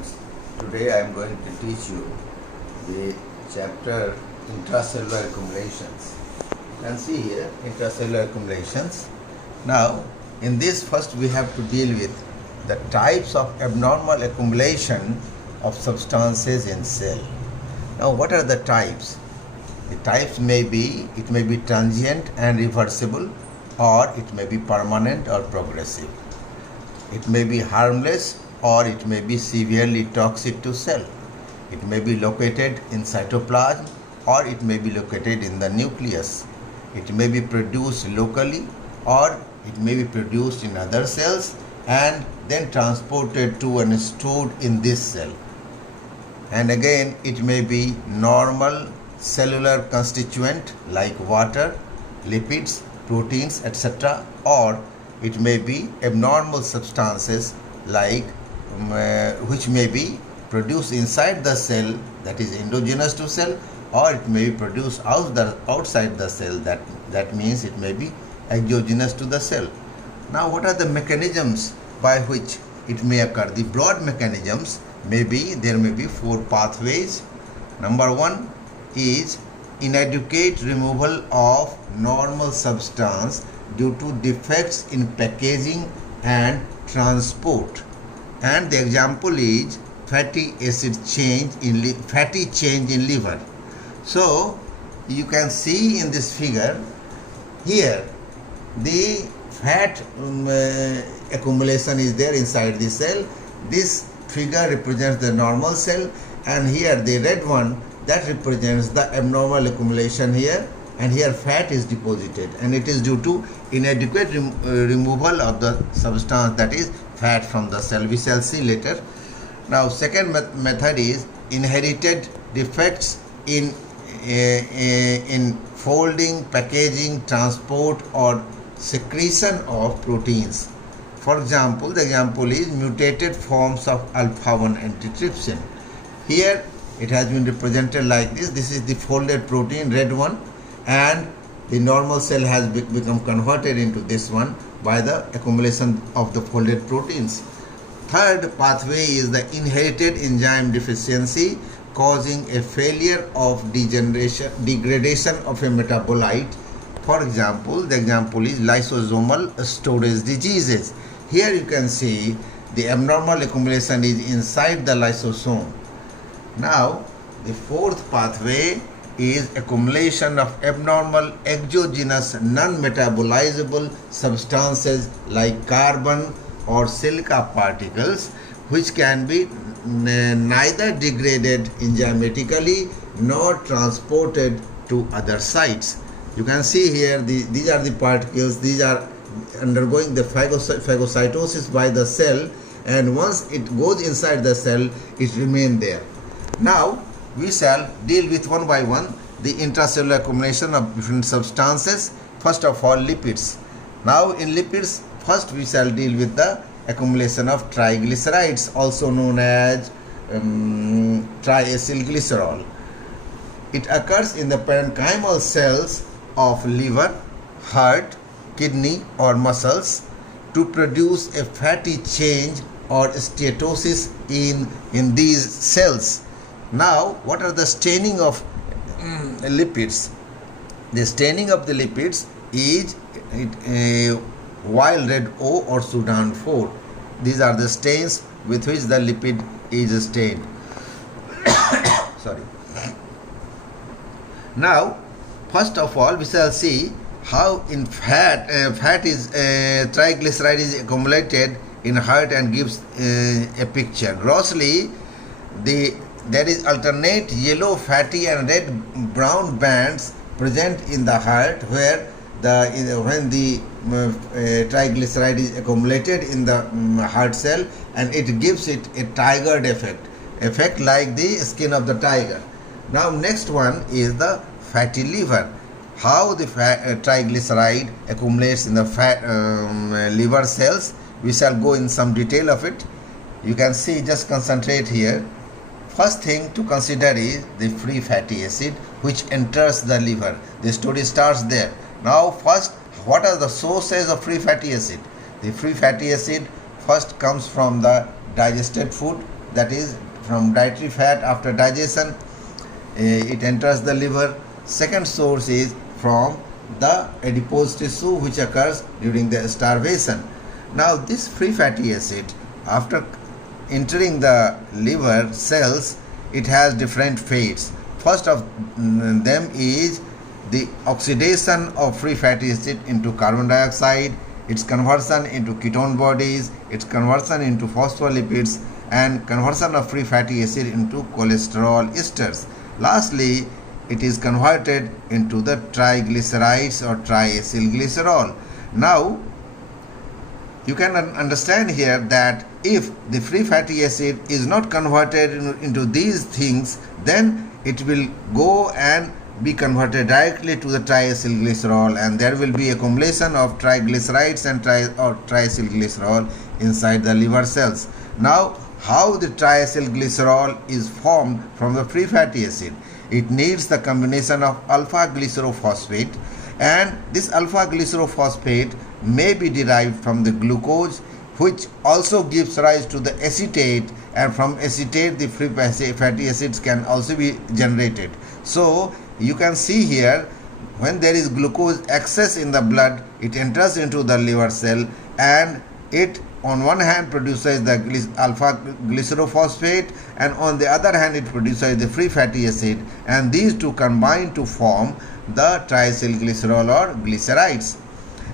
students, today I am going to teach you the chapter intracellular accumulations. You can see here intracellular accumulations. Now in this first we have to deal with the types of abnormal accumulation of substances in cell. Now what are the types? The types may be transient and reversible, or it may be permanent or progressive. It may be harmless or it may be severely toxic to cell. It may be located in cytoplasm or it may be located in the nucleus. It may be produced locally or it may be produced in other cells and then transported to and stored in this cell. And again, it may be normal cellular constituent like water, lipids, proteins, etc., or it may be abnormal substances like which may be produced inside the cell, that is endogenous to cell, or it may be produced outside the cell, that means it may be exogenous to the cell. Now what are the mechanisms by which it may occur? The broad mechanisms there may be 4 pathways. Number 1 is inadequate removal of normal substance due to defects in packaging and transport, and the example is fatty change in liver. So you can see in this figure here the fat accumulation is there inside the cell. This figure represents the normal cell, and here the red one, that represents the abnormal accumulation here, and here fat is deposited, and it is due to inadequate removal of the substance, that is fat, from the cell. We shall see later. Now second method is inherited defects in folding, packaging, transport or secretion of proteins. For example, the example is mutated forms of alpha-1 antitrypsin. Here it has been represented like this. This is the folded protein, red one, and the normal cell has become converted into this one by the accumulation of the folded proteins. Third pathway is the inherited enzyme deficiency causing a failure of degradation of a metabolite. For example, the example is lysosomal storage diseases. Here you can see the abnormal accumulation is inside the lysosome. Now the fourth pathway is accumulation of abnormal exogenous non-metabolizable substances like carbon or silica particles, which can be neither degraded enzymatically nor transported to other sites. You can see here these are the particles. These are undergoing the phagocytosis by the cell, and once it goes inside the cell, it remains there. Now we shall deal with one by one the intracellular accumulation of different substances. First of all, lipids. Now in lipids, first we shall deal with the accumulation of triglycerides, also known as triacylglycerol. It occurs in the parenchymal cells of liver, heart, kidney or muscles to produce a fatty change or steatosis in these cells. Now what are the staining of lipids? The staining of the lipids is wild red O or Sudan 4. These are the stains with which the lipid is stained. Sorry. Now first of all we shall see how in fat triglyceride is accumulated in heart and gives a picture. Grossly, there is alternate yellow fatty and red brown bands present in the heart where when the triglyceride is accumulated in the heart cell, and it gives it a tigered effect like the skin of the tiger. Now next one is the fatty liver. How the triglyceride accumulates in the fat liver cells, we shall go in some detail of it. You can see, just concentrate here. First thing to consider is the free fatty acid which enters the liver. The story starts there. Now first, what are the sources of free fatty acid? The free fatty acid first comes from the digested food, that is from dietary fat after digestion. It enters the liver. Second source is from the adipose tissue which occurs during the starvation. Now this free fatty acid, after entering the liver cells, it has different fates. First of them is the oxidation of free fatty acid into carbon dioxide, its conversion into ketone bodies, its conversion into phospholipids, and conversion of free fatty acid into cholesterol esters. Lastly, it is converted into the triglycerides or triacylglycerol. Now, you can understand here that if the free fatty acid is not converted into these things, then it will go and be converted directly to the triacylglycerol, and there will be accumulation of triglycerides and triacylglycerol inside the liver cells. Now, how the triacylglycerol is formed from the free fatty acid? It needs the combination of alpha glycerophosphate, and this alpha glycerophosphate may be derived from the glucose, which also gives rise to the acetate, and from acetate the free fatty acids can also be generated. So you can see here, when there is glucose excess in the blood, it enters into the liver cell, and it on one hand produces the alpha glycerophosphate, and on the other hand it produces the free fatty acid, and these two combine to form the triacylglycerol or glycerides.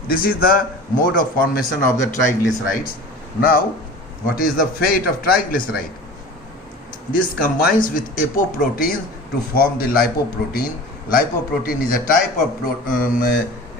This is the mode of formation of the triglycerides. Now, what is the fate of triglyceride? This combines with apoprotein to form the lipoprotein. Lipoprotein is a type of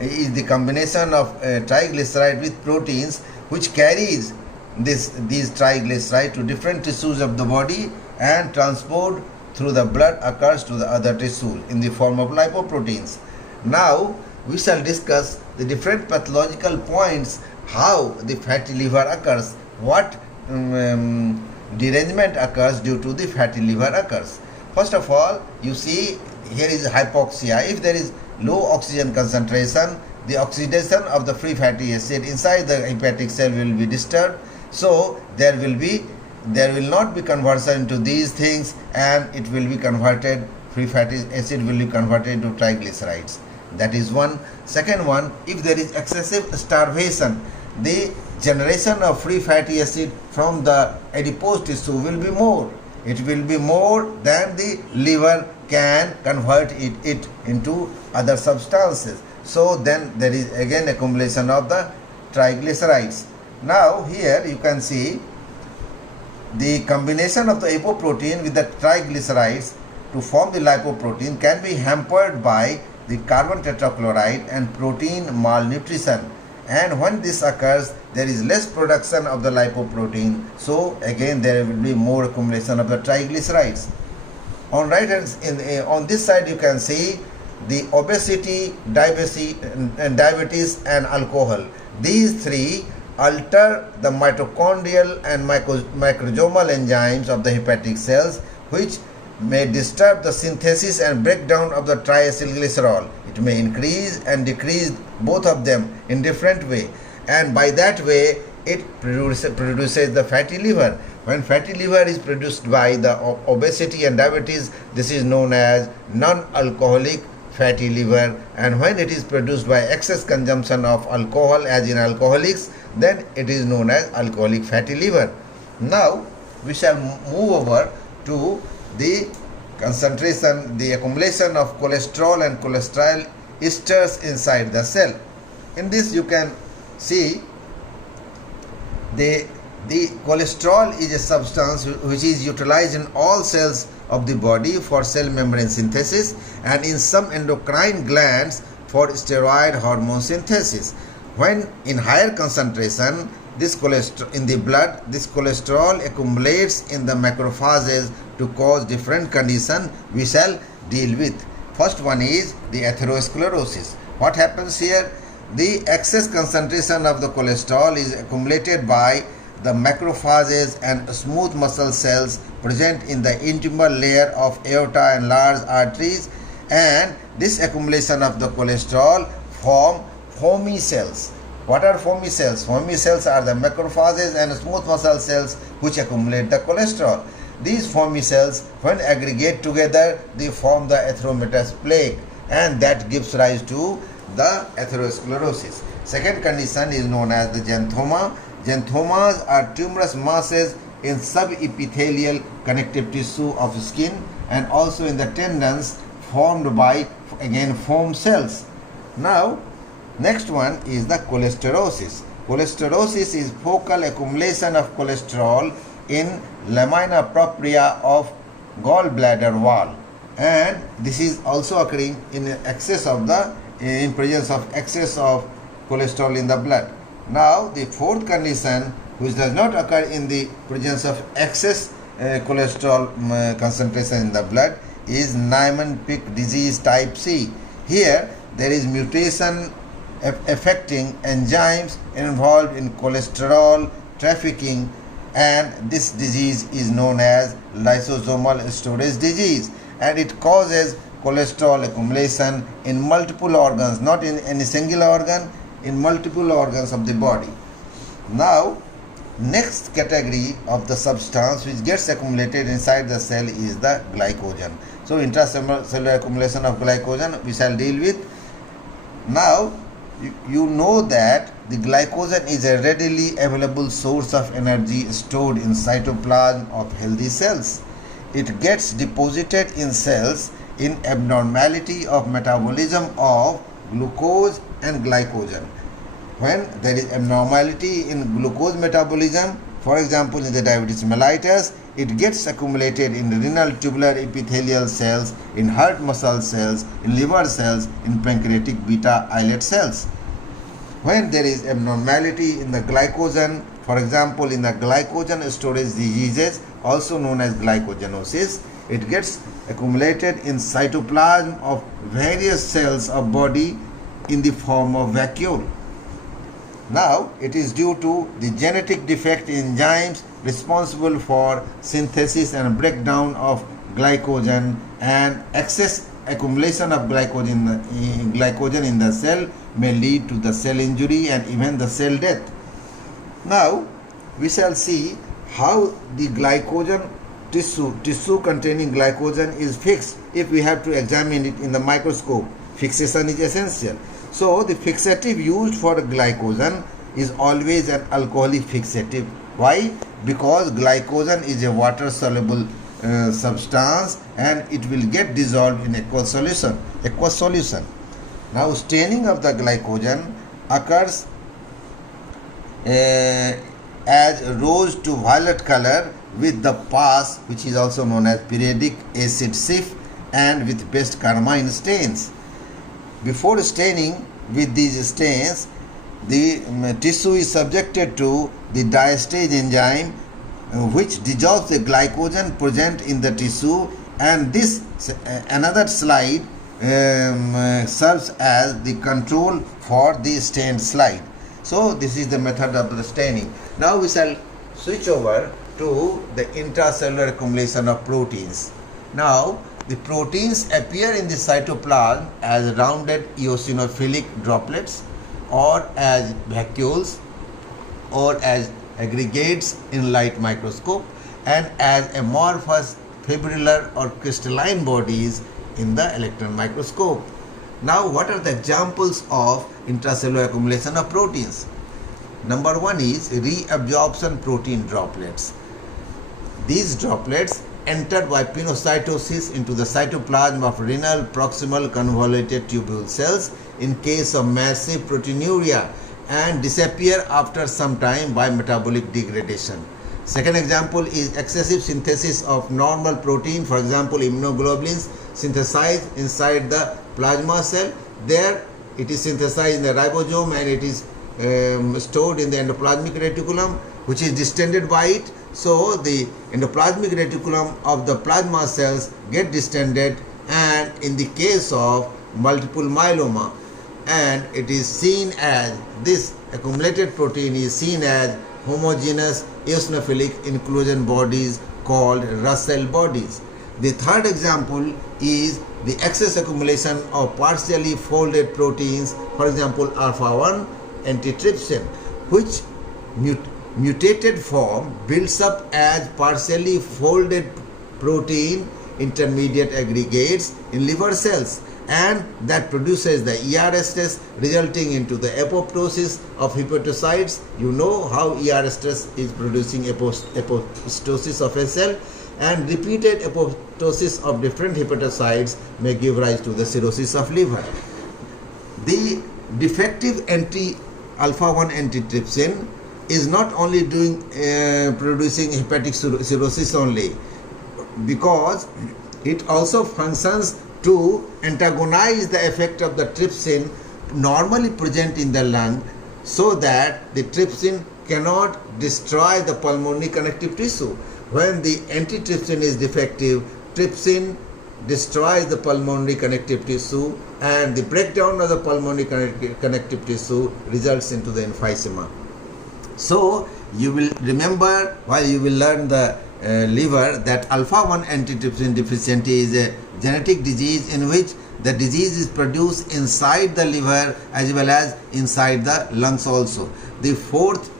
is the combination of triglyceride with proteins which carries these triglycerides to different tissues of the body, and transport through the blood occurs to the other tissues in the form of lipoproteins. Now we shall discuss the different pathological points, how the fatty liver occurs, what derangement occurs due to the fatty liver occurs. First of all, you see here is hypoxia. If there is low oxygen concentration, the oxidation of the free fatty acid inside the hepatic cell will be disturbed. So there will not be conversion into these things, and it will be converted, free fatty acid will be converted to triglycerides. That is one. Second one, if there is excessive starvation, the generation of free fatty acid from the adipose tissue will be more. It will be more than the liver can convert it into other substances. So then there is again accumulation of the triglycerides. Now here you can see the combination of the apoprotein with the triglycerides to form the lipoprotein can be hampered by the carbon tetrachloride and protein malnutrition. And when this occurs, there is less production of the lipoprotein. So again there will be more accumulation of the triglycerides. On right hand, on this side you can see the obesity, diabetes and alcohol. These three alter the mitochondrial and microsomal enzymes of the hepatic cells, which may disturb the synthesis and breakdown of the triacylglycerol. It may increase and decrease both of them in different way, and by that way it produces the fatty liver. When fatty liver is produced by the obesity and diabetes, this is known as non-alcoholic fatty liver, and when it is produced by excess consumption of alcohol, as in alcoholics, then it is known as alcoholic fatty liver. Now we shall move over to the concentration, the accumulation of cholesterol and cholesterol esters inside the cell. In this you can see the cholesterol is a substance which is utilized in all cells of the body for cell membrane synthesis, and in some endocrine glands for steroid hormone synthesis. When in higher concentration this cholesterol in the blood, this cholesterol accumulates in the macrophages to cause different conditions we shall deal with. First one is the atherosclerosis. What happens here? The excess concentration of the cholesterol is accumulated by the macrophages and smooth muscle cells present in the intimal layer of aorta and large arteries, and this accumulation of the cholesterol form foamy cells. What are foamy cells? Foamy cells are the macrophages and smooth muscle cells which accumulate the cholesterol. These foamy cells, when aggregate together, they form the atheromatous plaque, and that gives rise to the atherosclerosis. Second condition is known as the xanthoma. Xanthomas are tumorous masses in subepithelial connective tissue of skin and also in the tendons formed by, again, foam cells. Now, next one is the cholesterosis. Cholesterosis is focal accumulation of cholesterol in lamina propria of gallbladder wall, and this is also occurring in presence of excess of cholesterol in the blood. Now, the fourth condition, which does not occur in the presence of excess cholesterol concentration in the blood, is Niemann-Pick disease type C. Here, there is mutation affecting enzymes involved in cholesterol trafficking, and this disease is known as lysosomal storage disease, and it causes cholesterol accumulation in multiple organs, not in any single organ, in multiple organs of the body. Now, next category of the substance which gets accumulated inside the cell is the glycogen. So, intracellular accumulation of glycogen we shall deal with. Now, you know that the glycogen is a readily available source of energy stored in cytoplasm of healthy cells. It gets deposited in cells in abnormality of metabolism of glucose and glycogen. When there is abnormality in glucose metabolism, for example in the diabetes mellitus, it gets accumulated in renal tubular epithelial cells, in heart muscle cells, in liver cells, in pancreatic beta islet cells. When there is abnormality in the glycogen, for example in the glycogen storage diseases, also known as glycogenosis, it gets accumulated in cytoplasm of various cells of body in the form of vacuole. Now, it is due to the genetic defect in enzymes responsible for synthesis and breakdown of glycogen, and excess accumulation of glycogen in the cell may lead to the cell injury and even the cell death. Now, we shall see how the glycogen tissue containing glycogen is fixed if we have to examine it in the microscope. Fixation is essential. So, the fixative used for glycogen is always an alcoholic fixative. Why? Because glycogen is a water soluble substance and it will get dissolved in aqueous solution. Now, staining of the glycogen occurs as rose to violet color with the pass, which is also known as periodic acid Sif, and with best carmine stains. Before staining with these stains, the tissue is subjected to the diastase enzyme which dissolves the glycogen present in the tissue, and this another slide serves as the control for the stained slide. So this is the method of the staining. Now we shall switch over to the intracellular accumulation of proteins. Now, the proteins appear in the cytoplasm as rounded eosinophilic droplets, or as vacuoles, or as aggregates in light microscope, and as amorphous fibrillar or crystalline bodies in the electron microscope. Now, what are the examples of intracellular accumulation of proteins? Number one is reabsorption protein droplets. These droplets enter by pinocytosis into the cytoplasm of renal proximal convoluted tubule cells in case of massive proteinuria and disappear after some time by metabolic degradation. Second example is excessive synthesis of normal protein, for example immunoglobulins synthesized inside the plasma cell. There it is synthesized in the ribosome and it is stored in the endoplasmic reticulum, which is distended by it. So the endoplasmic reticulum of the plasma cells get distended, and in the case of multiple myeloma, and it is seen as this accumulated protein is seen as homogeneous eosinophilic inclusion bodies called Russell bodies. The third example is the excess accumulation of partially folded proteins, for example alpha-1 antitrypsin, which mutated form builds up as partially folded protein intermediate aggregates in liver cells, and that produces the ER stress, resulting into the apoptosis of hepatocytes. You know how ER stress is producing apoptosis of a cell, and repeated apoptosis of different hepatocytes may give rise to the cirrhosis of liver. The defective alpha-1 antitrypsin is not only producing hepatic cirrhosis only, because it also functions to antagonize the effect of the trypsin normally present in the lung, so that the trypsin cannot destroy the pulmonary connective tissue. When the antitrypsin is defective, trypsin destroys the pulmonary connective tissue, and the breakdown of the pulmonary connective tissue results into the emphysema. So you will remember, while you will learn the liver, that alpha-1 antitrypsin deficiency is a genetic disease in which the disease is produced inside the liver as well as inside the lungs also. The fourth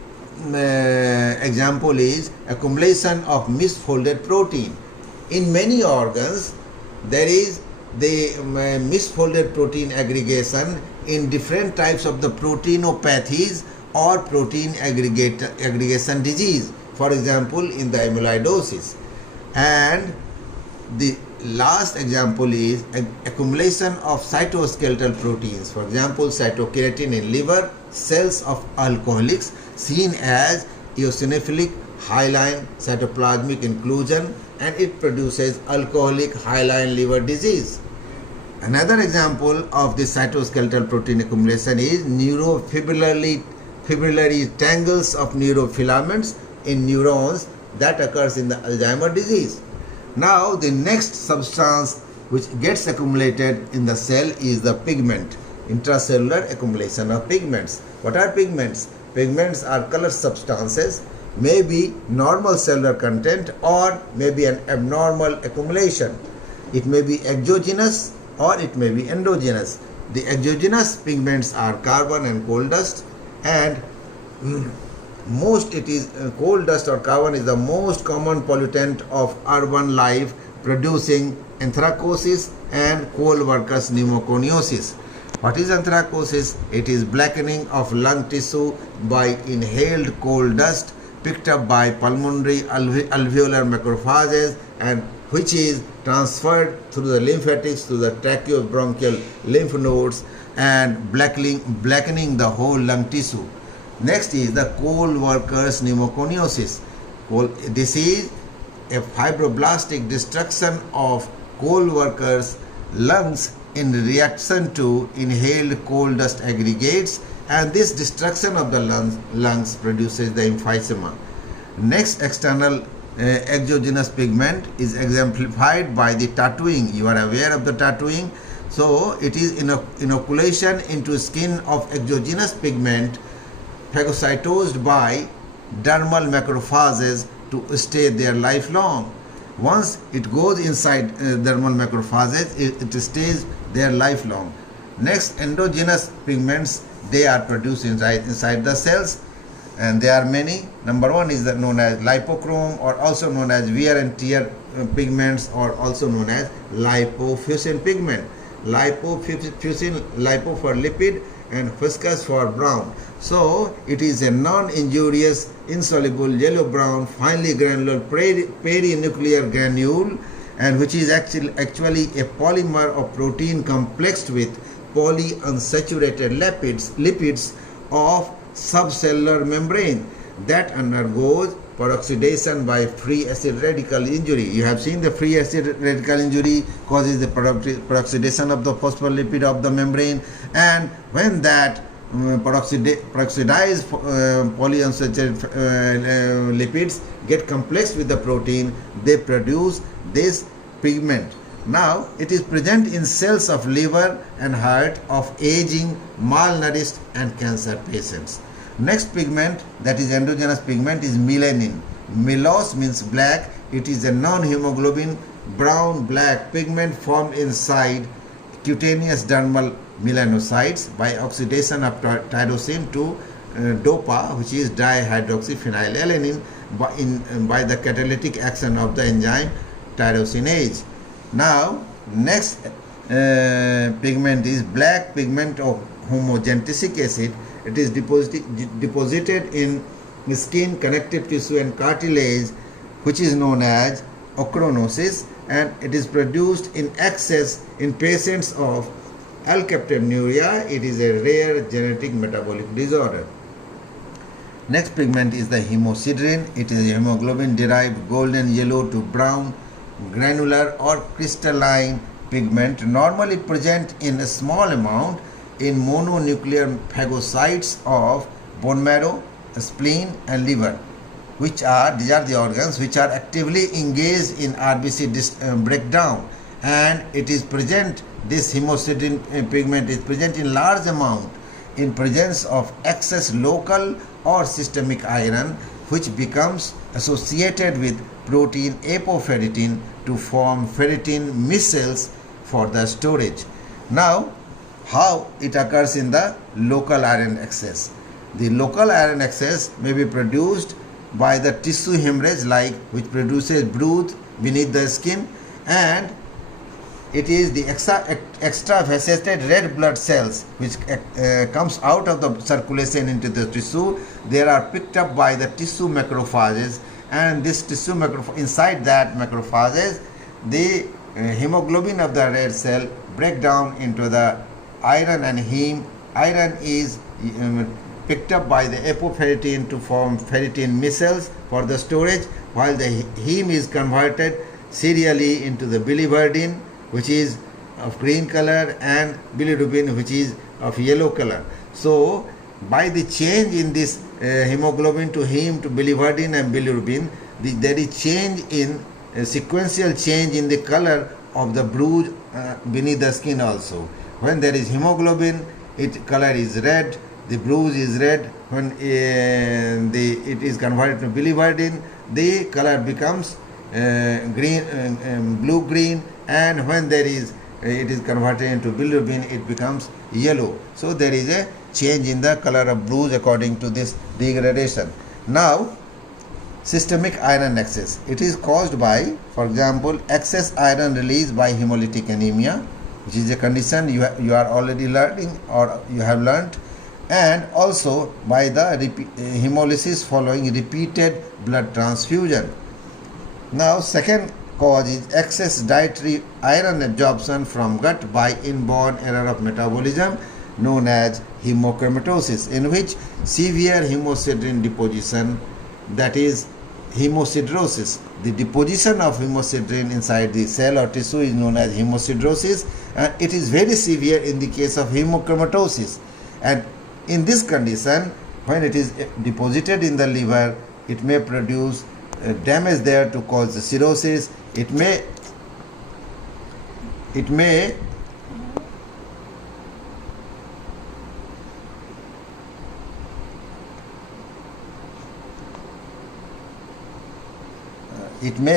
example is accumulation of misfolded protein. In many organs, there is the misfolded protein aggregation in different types of the proteinopathies or protein aggregation disease. For example, in the amyloidosis. And the last example is accumulation of cytoskeletal proteins. For example, cytokeratin in liver cells of alcoholics, seen as eosinophilic hyaline cytoplasmic inclusion, and it produces alcoholic hyaline liver disease. Another example of this cytoskeletal protein accumulation is neurofibrillary tangles of neurofilaments in neurons that occurs in the Alzheimer's disease. Now, the next substance which gets accumulated in the cell is the pigment, intracellular accumulation of pigments. What are pigments? Pigments are color substances, may be normal cellular content or may be an abnormal accumulation. It may be exogenous or it may be endogenous. The exogenous pigments are carbon and coal dust, and coal dust or carbon is the most common pollutant of urban life, producing anthracosis and coal workers pneumoconiosis. What is anthracosis? It is blackening of lung tissue by inhaled coal dust picked up by pulmonary alveolar macrophages, and which is transferred through the lymphatics to the tracheobronchial lymph nodes and blackening the whole lung tissue. Next is the coal workers pneumoconiosis. This is a fibroblastic destruction of coal workers' lungs in reaction to inhaled coal dust aggregates, and this destruction of the lungs produces the emphysema. Next external exogenous pigment is exemplified by the tattooing. You are aware of the tattooing. So it is inoculation into skin of exogenous pigment phagocytosed by dermal macrophages to stay there lifelong. Once it goes inside dermal macrophages, it stays there lifelong. Next, endogenous pigments, they are produced inside the cells, and there are many. Number one is known as lipochrome, or also known as wear and tear pigments, or also known as lipofuscin pigment. Lipofuscin, lipo for lipid and fuscus for brown. So it is a non-injurious, insoluble, yellow-brown, finely granular perinuclear granule, and which is actually a polymer of protein complexed with polyunsaturated lipids of subcellular membrane that undergoes peroxidation by free acid radical injury. You have seen the free acid radical injury causes the peroxidation of the phospholipid of the membrane, and when that peroxidized polyunsaturated lipids get complexed with the protein, they produce this pigment. Now, it is present in cells of liver and heart of aging, malnourished and cancer patients. Next pigment, that is endogenous pigment, is melanin. Melos means black. It is a non-hemoglobin brown-black pigment formed inside cutaneous dermal melanocytes by oxidation of tyrosine to DOPA, which is dihydroxyphenylalanine, by the catalytic action of the enzyme tyrosinase. Now, next pigment is black pigment of homogentic acid. It is deposited in skin, connective tissue and cartilage, which is known as ochronosis, and it is produced in excess in patients of alkaptonuria. It is a rare genetic metabolic disorder. Next pigment is the hemosiderin. It is a hemoglobin derived golden yellow to brown granular or crystalline pigment, normally present in a small amount in mononuclear phagocytes of bone marrow, spleen and liver, these are the organs which are actively engaged in RBC breakdown, and it is present, this hemosiderin pigment is present in large amount in presence of excess local or systemic iron, which becomes associated with protein apoferritin to form ferritin micelles for the storage. Now, how it occurs in the local iron excess? The local iron excess may be produced by the tissue hemorrhage, which produces bruise beneath the skin, and it is the extravasated red blood cells which comes out of the circulation into the tissue. They are picked up by the tissue macrophages, and this tissue inside that macrophages, the hemoglobin of the red cell break down into the iron and heme. Iron is picked up by the apoferritin to form ferritin micelles for the storage, while the heme is converted serially into the biliverdin, which is of green color, and bilirubin, which is of yellow color. So, by the change in this hemoglobin to heme to biliverdin and bilirubin, there is change in sequential change in the color of the bruise beneath the skin also. When there is hemoglobin, its color is red, the bruise is red. When it is converted to biliverdin, the color becomes blue-green, and when it is converted into bilirubin, it becomes yellow. So there is a change in the color of bruise according to this degradation. Now, systemic iron excess. It is caused by, for example, excess iron release by hemolytic anemia, which is a condition you are already learning or you have learnt, and also by the hemolysis following repeated blood transfusion. Now, second cause is excess dietary iron absorption from gut by inborn error of metabolism, known as hemochromatosis, in which severe hemosiderin deposition, that is hemosiderosis. The deposition of hemosiderin inside the cell or tissue is known as hemosiderosis, and it is very severe in the case of hemochromatosis. And in this condition, when it is deposited in the liver, it may produce damage there to cause the cirrhosis. It may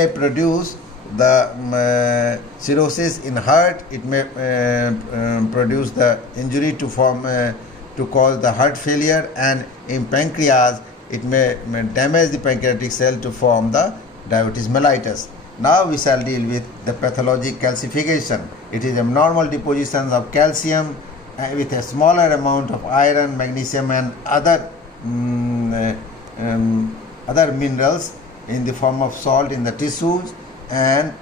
produce the cirrhosis in heart. It may produce the injury to form to cause the heart failure, and in pancreas it may damage the pancreatic cell to form the diabetes mellitus. Now we shall deal with the pathologic calcification. It is abnormal depositions of calcium with a smaller amount of iron, magnesium and other minerals in the form of salt in the tissues, and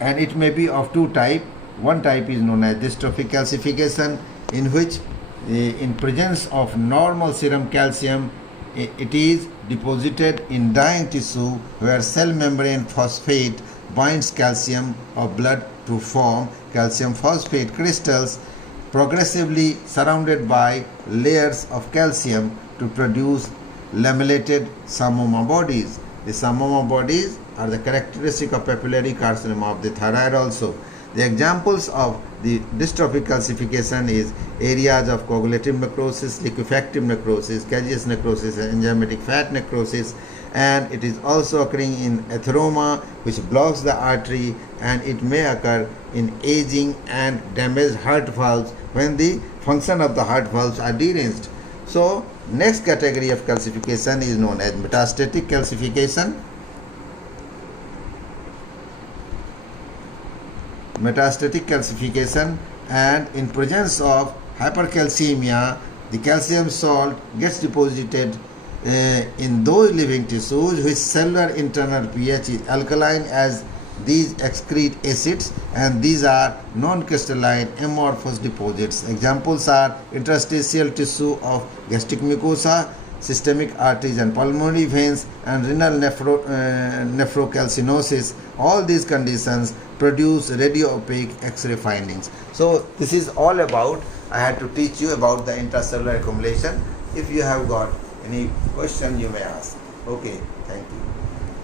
it may be of two types. One type is known as dystrophic calcification, in which in presence of normal serum calcium, it is deposited in dying tissue where cell membrane phosphate binds calcium of blood to form calcium phosphate crystals, progressively surrounded by layers of calcium to produce lamellated psammoma bodies. The psammoma bodies are the characteristic of papillary carcinoma of the thyroid also. The examples of the dystrophic calcification is areas of coagulative necrosis, liquefactive necrosis, caseous necrosis, and enzymatic fat necrosis, and it is also occurring in atheroma, which blocks the artery, and it may occur in aging and damaged heart valves when the function of the heart valves are deranged. So next category of calcification is known as metastatic calcification. Metastatic calcification, and in presence of hypercalcemia, the calcium salt gets deposited in those living tissues whose cellular internal pH is alkaline, as these excrete acids, and these are non-crystalline amorphous deposits. Examples are interstitial tissue of gastric mucosa, systemic arteries and pulmonary veins, and renal nephrocalcinosis. All these conditions produce radio-opaque X-ray findings. So this is all about, I had to teach you about the intracellular accumulation. If you have got any question, you may ask. Okay, thank you.